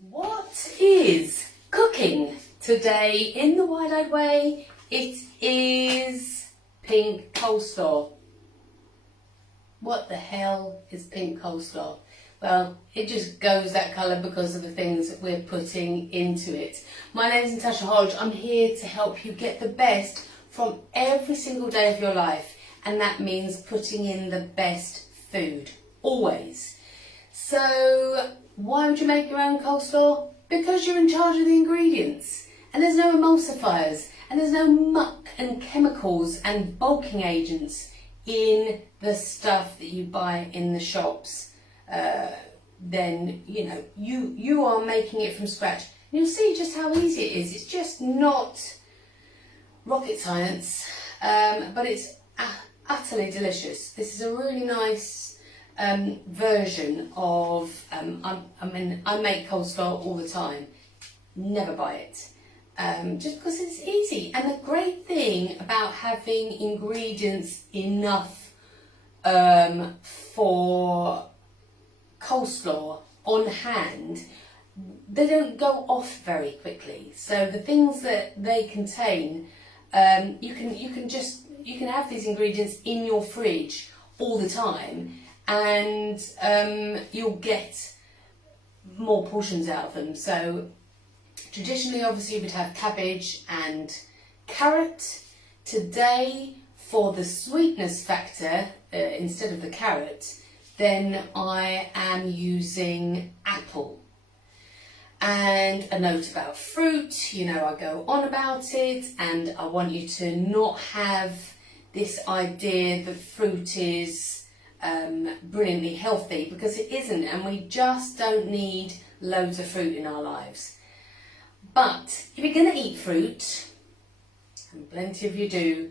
What is cooking today in the wide-eyed way? It is pink coleslaw. What the hell is pink coleslaw? Well, it just goes that colour because of the things that we're putting into it. My name is Natasha Hodge. I'm here to help you get the best from every single day of your life, and that means putting in the best food, always. So why would you make your own coleslaw? Because you're in charge of the ingredients, and there's no emulsifiers, and there's no muck and chemicals and bulking agents in the stuff that you buy in the shops. Then you are making it from scratch. And you'll see just how easy it is. It's just not rocket science, but it's utterly delicious. This is a really nice version of, I make coleslaw all the time, never buy it, just because it's easy. And the great thing about having ingredients enough for coleslaw on hand, they don't go off very quickly. So the things that they contain, you can have these ingredients in your fridge all the time, and you'll get more portions out of them. So traditionally, obviously, we'd have cabbage and carrot. Today, for the sweetness factor, instead of the carrot, then I am using apple. And a note about fruit, I go on about it, and I want you to not have this idea that fruit is brilliantly healthy, because it isn't, and we just don't need loads of fruit in our lives. But if you're going to eat fruit, and plenty of you do,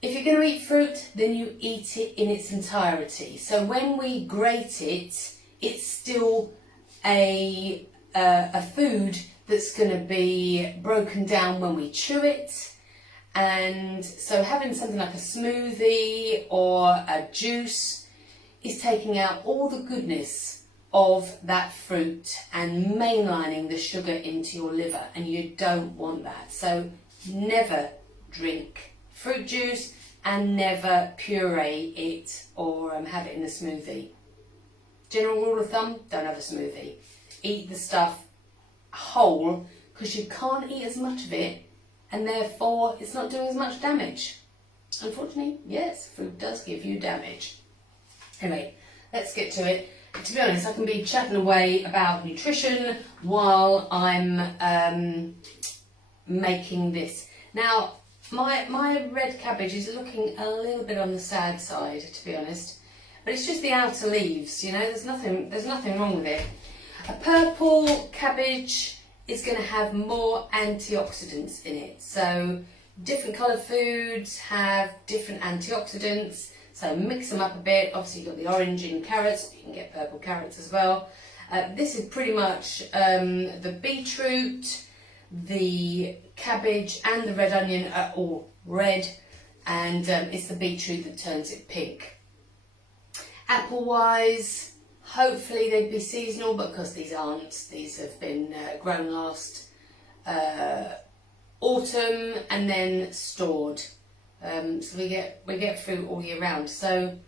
if you're going to eat fruit, then you eat it in its entirety. So when we grate it, it's still a food that's going to be broken down when we chew it. And so having something like a smoothie or a juice is taking out all the goodness of that fruit and mainlining the sugar into your liver, and you don't want that. So never drink fruit juice, and never puree it or have it in a smoothie. General rule of thumb, don't have a smoothie. Eat the stuff whole, because you can't eat as much of it, and therefore it's not doing as much damage. Unfortunately, yes, fruit does give you damage. Anyway, let's get to it. To be honest, I can be chatting away about nutrition while I'm making this. Now, my red cabbage is looking a little bit on the sad side, to be honest, but it's just the outer leaves. There's nothing wrong with it. A purple cabbage is going to have more antioxidants in it. So different coloured foods have different antioxidants. So mix them up a bit. Obviously you've got the orange in carrots, you can get purple carrots as well. This is pretty much the beetroot, the cabbage and the red onion are all red, and it's the beetroot that turns it pink. Apple wise, hopefully they'd be seasonal, but because these aren't, these have been grown last autumn and then stored. So we get fruit all year round. So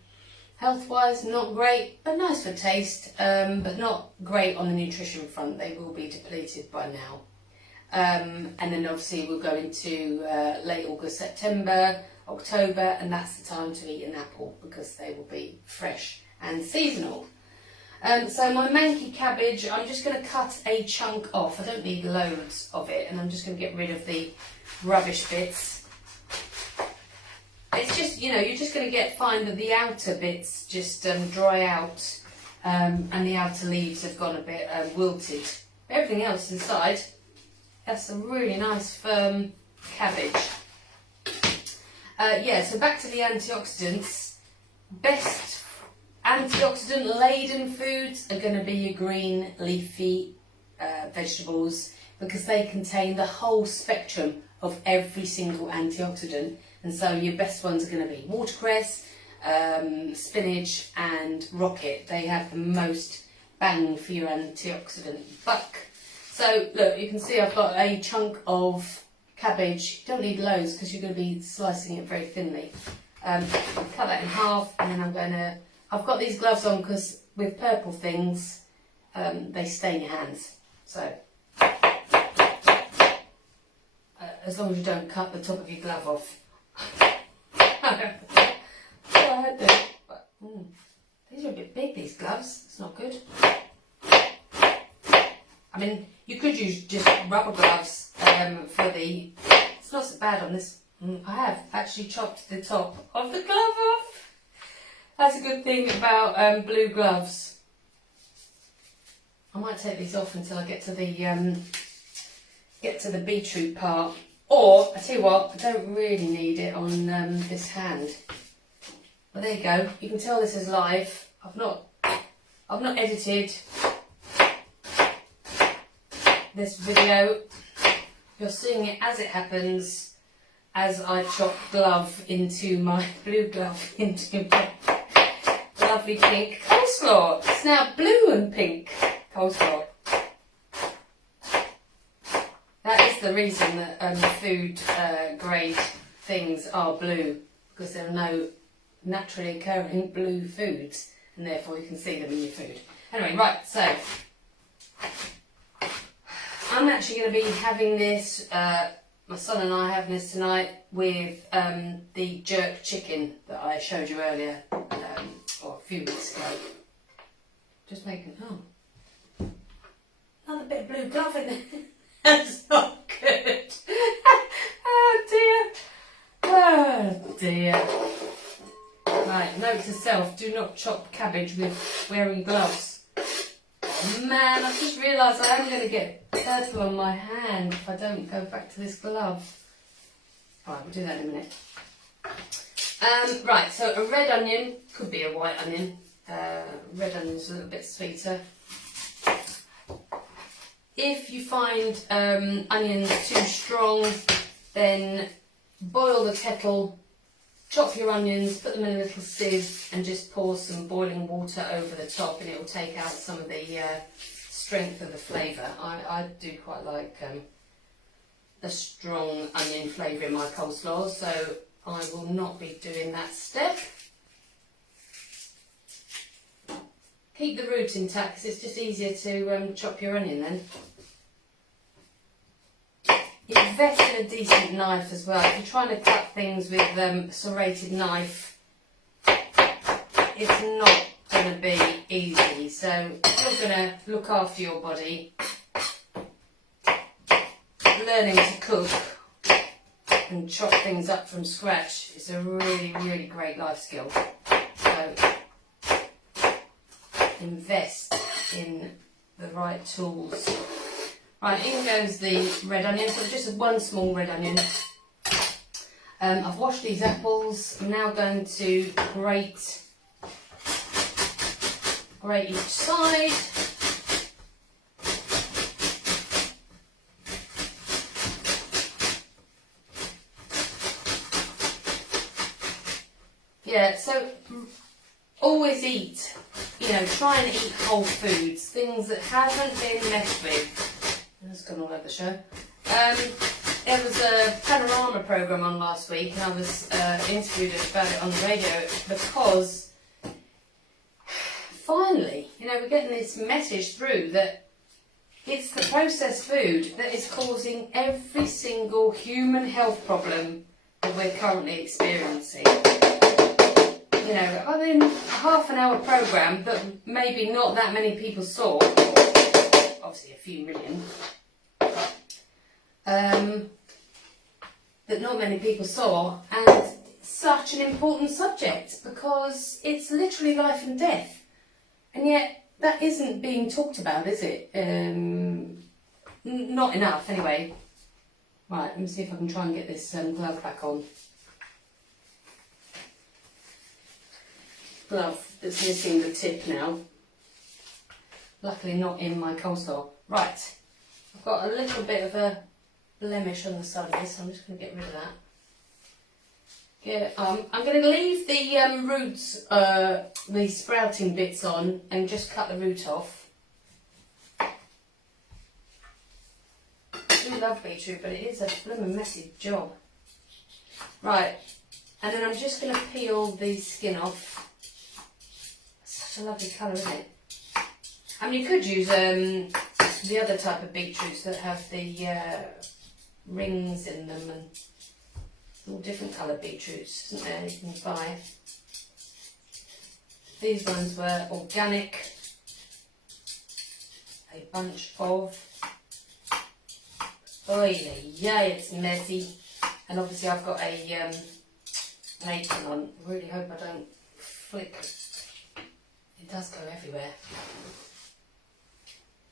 health wise, not great, but nice for taste, but not great on the nutrition front. They will be depleted by now. And then obviously we'll go into late August, September, October, and that's the time to eat an apple, because they will be fresh and seasonal. So my manky cabbage, I'm just going to cut a chunk off. I don't need loads of it, and I'm just going to get rid of the rubbish bits. It's just, you're just going to find that the outer bits just dry out, and the outer leaves have gone a bit wilted. Everything else inside, that's a really nice firm cabbage. So back to the antioxidants. Best antioxidant laden foods are going to be your green leafy vegetables, because they contain the whole spectrum of every single antioxidant. And so your best ones are going to be watercress, spinach and rocket. They have the most bang for your antioxidant buck. So look, you can see I've got a chunk of cabbage. You don't need loads because you're going to be slicing it very thinly. Cut that in half, and then I've got these gloves on because with purple things, they stain your hands. So as long as you don't cut the top of your glove off. I had to, but these are a bit big, these gloves. It's not good. I mean, you could use just rubber gloves for the... It's not so bad on this. I have actually chopped the top of the glove off. That's a good thing about blue gloves. I might take these off until I get to the beetroot part. Or, I tell you what, I don't really need it on this hand. But there you go. You can tell this is live. I've not edited this video. You're seeing it as it happens, as I chop glove into my blue glove into my lovely pink coleslaw. It's now blue and pink coleslaw. That is the reason that food grade things are blue, because there are no naturally occurring blue foods, and therefore you can see them in your food. Anyway, right, so I'm actually going to be having this, my son and I are having this tonight with the jerk chicken that I showed you earlier, or a few weeks ago. Just making, another bit of blue glove in there. That's not good. Oh dear. Oh dear. Right, note to self, do not chop cabbage with wearing gloves. Oh man, I've just realised I am going to get purple on my hand if I don't go back to this glove. Alright, we'll do that in a minute. Right, so a red onion, could be a white onion. Red onion's a little bit sweeter. If you find onions too strong, then boil the kettle, chop your onions, put them in a little sieve and just pour some boiling water over the top, and it will take out some of the strength of the flavour. I do quite like a strong onion flavour in my coleslaw, so I will not be doing that step. Keep the root intact because it's just easier to chop your onion then. Invest in a decent knife as well. If you're trying to cut things with a serrated knife, it's not going to be easy. So if you're going to look after your body, learning to cook and chop things up from scratch is a really, really great life skill. So invest in the right tools. Right, in goes the red onion, so just one small red onion. I've washed these apples. I'm now going to grate each side. Yeah, so always eat, try and eat whole foods, things that haven't been messed with. It's gone all over the show. There was a panorama programme on last week, and I was interviewed about it on the radio because finally, we're getting this message through that it's the processed food that is causing every single human health problem that we're currently experiencing. I mean, a half-an-hour programme that maybe not that many people saw, obviously a few million, that not many people saw, and such an important subject because it's literally life and death, and yet that isn't being talked about, is it? Not enough anyway. Right, let me see if I can try and get this glove back on. Glove that's missing the tip now. Luckily not in my coleslaw. Right, I've got a little bit of a blemish on the side of this, so I'm just going to get rid of that. Yeah, I'm going to leave the roots, the sprouting bits on, and just cut the root off. do love beetroot, but it is a blooming messy job. Right, and then I'm just going to peel the skin off. Such a lovely colour, isn't it? I mean, you could use the other type of beetroots that have the rings in them, and all different coloured beetroots, isn't there, you can buy. These ones were organic. A bunch of, yeah, it's messy. And obviously I've got a an apron on. I really hope I don't flick. It does go everywhere.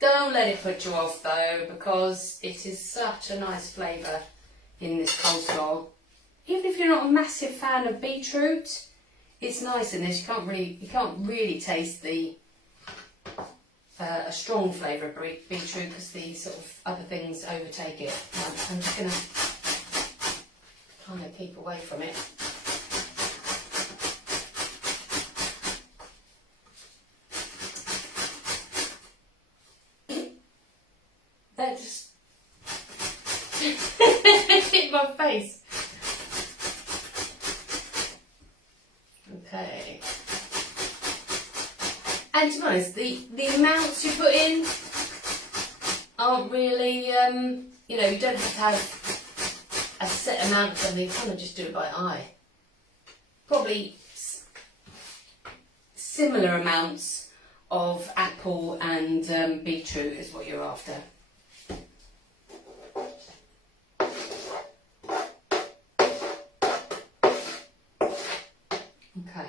Don't let it put you off though, because it is such a nice flavour in this coleslaw. Even if you're not a massive fan of beetroot, it's nice in this. You can't really taste the a strong flavour of beetroot, because the sort of other things overtake it. Right, I'm just going to try and keep away from it. That just hit my face. Okay. And to be honest, the amounts you put in aren't really, you know, you don't have to have a set amount of something. You kind of just do it by eye. Probably similar amounts of apple and beetroot is what you're after. Okay.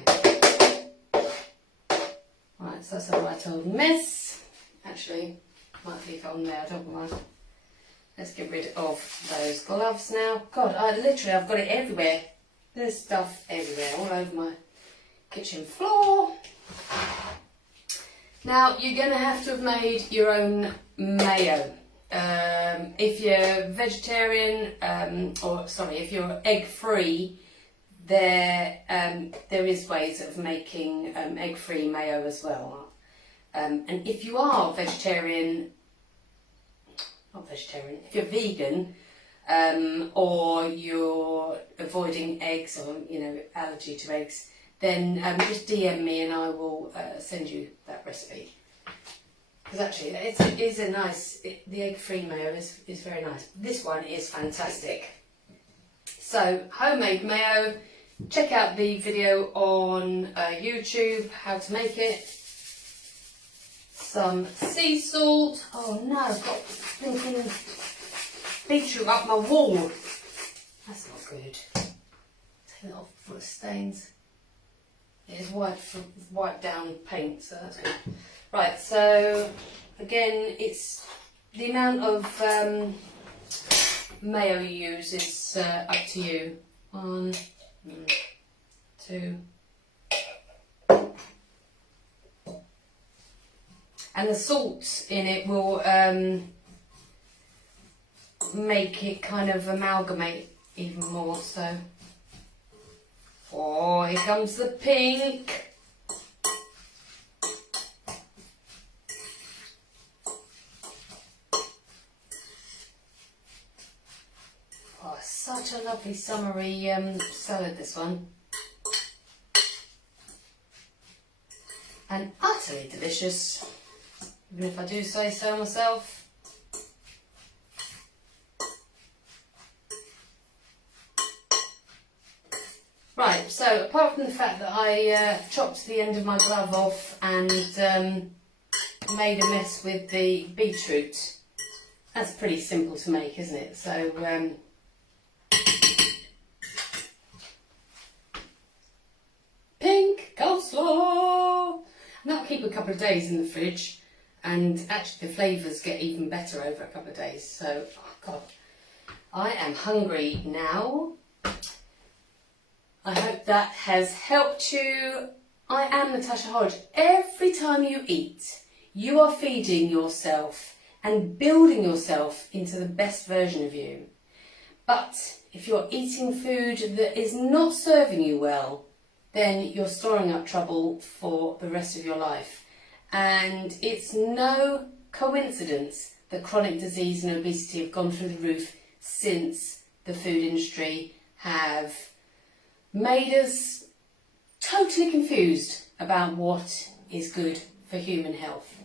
Right, so that's a right old mess. Actually, might leave it on there, I don't mind. Let's get rid of those gloves now. God, I've got it everywhere. There's stuff everywhere, all over my kitchen floor. Now, you're going to have to have made your own mayo. If you're vegetarian, if you're egg-free, there is ways of making egg-free mayo as well. And if you are vegetarian, if you're vegan, or you're avoiding eggs, or allergy to eggs, then just DM me and I will send you that recipe. Because actually, it is a nice. The egg-free mayo is very nice. This one is fantastic. So homemade mayo. Check out the video on YouTube how to make it. Some sea salt. Oh no, I've got thinking beetroot up my wall. That's not good. Take it off before it stains. It is white down paint, so that's good. Right, so again, it's the amount of mayo you use is up to you. 1, 2. And the salt in it will make it kind of amalgamate even more. So, oh, here comes the pink. Oh, such a lovely summery salad, this one. And utterly delicious, even if I do say so myself. Right, so apart from the fact that I chopped the end of my glove off and made a mess with the beetroot, that's pretty simple to make, isn't it? So pink coleslaw! And that'll keep a couple of days in the fridge, and actually the flavours get even better over a couple of days. So, oh God, I am hungry now. I hope that has helped you. I am Natasha Hodge. Every time you eat, you are feeding yourself and building yourself into the best version of you. But if you're eating food that is not serving you well, then you're storing up trouble for the rest of your life. And it's no coincidence that chronic disease and obesity have gone through the roof since the food industry have made us totally confused about what is good for human health.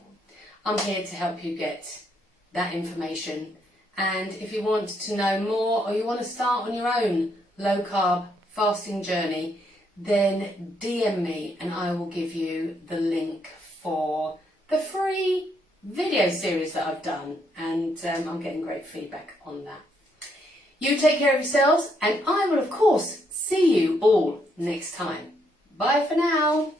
I'm here to help you get that information, and if you want to know more or you want to start on your own low carb fasting journey, then DM me and I will give you the link for the free video series that I've done, and I'm getting great feedback on that. You take care of yourselves, and I will of course see you all next time. Bye for now.